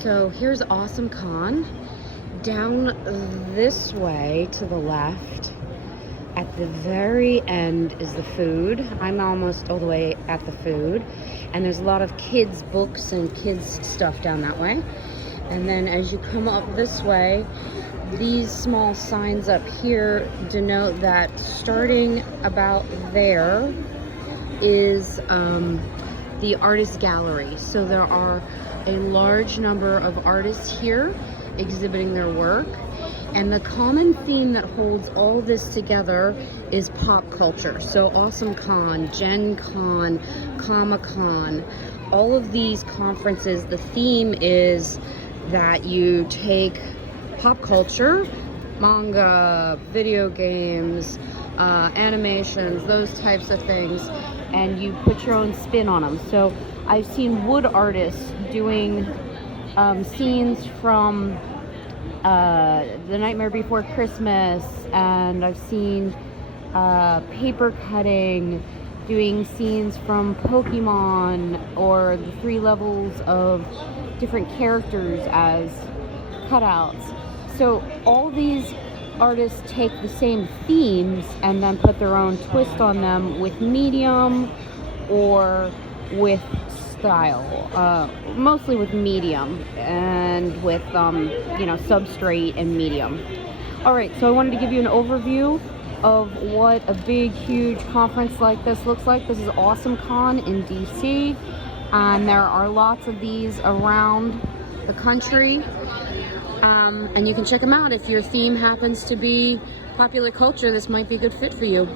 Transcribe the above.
So here's AwesomeCon. Down this way to the left, at the very end is the food. I'm almost all the way at the food. And there's a lot of kids' books and kids' stuff down that way. And then as you come up this way, these small signs up here denote that starting about there is the artist gallery. So there are a large number of artists here exhibiting their work. And the common theme that holds all this together is pop culture. So AwesomeCon, Gen Con, Comic-Con, all of these conferences, the theme is that you take pop culture, manga, video games, animations, those types of things, and you put your own spin on them. So I've seen wood artists doing scenes from The Nightmare Before Christmas, and I've seen paper cutting, doing scenes from Pokemon, or the 3 levels of different characters as cutouts. So all these artists take the same themes and then put their own twist on them with medium or with style, mostly with medium and with substrate and medium. All right, so I wanted to give you an overview of what a big, huge conference like this looks like. This is AwesomeCon in DC, and there are lots of these around the country, and you can check them out. If your theme happens to be popular culture, this might be a good fit for you.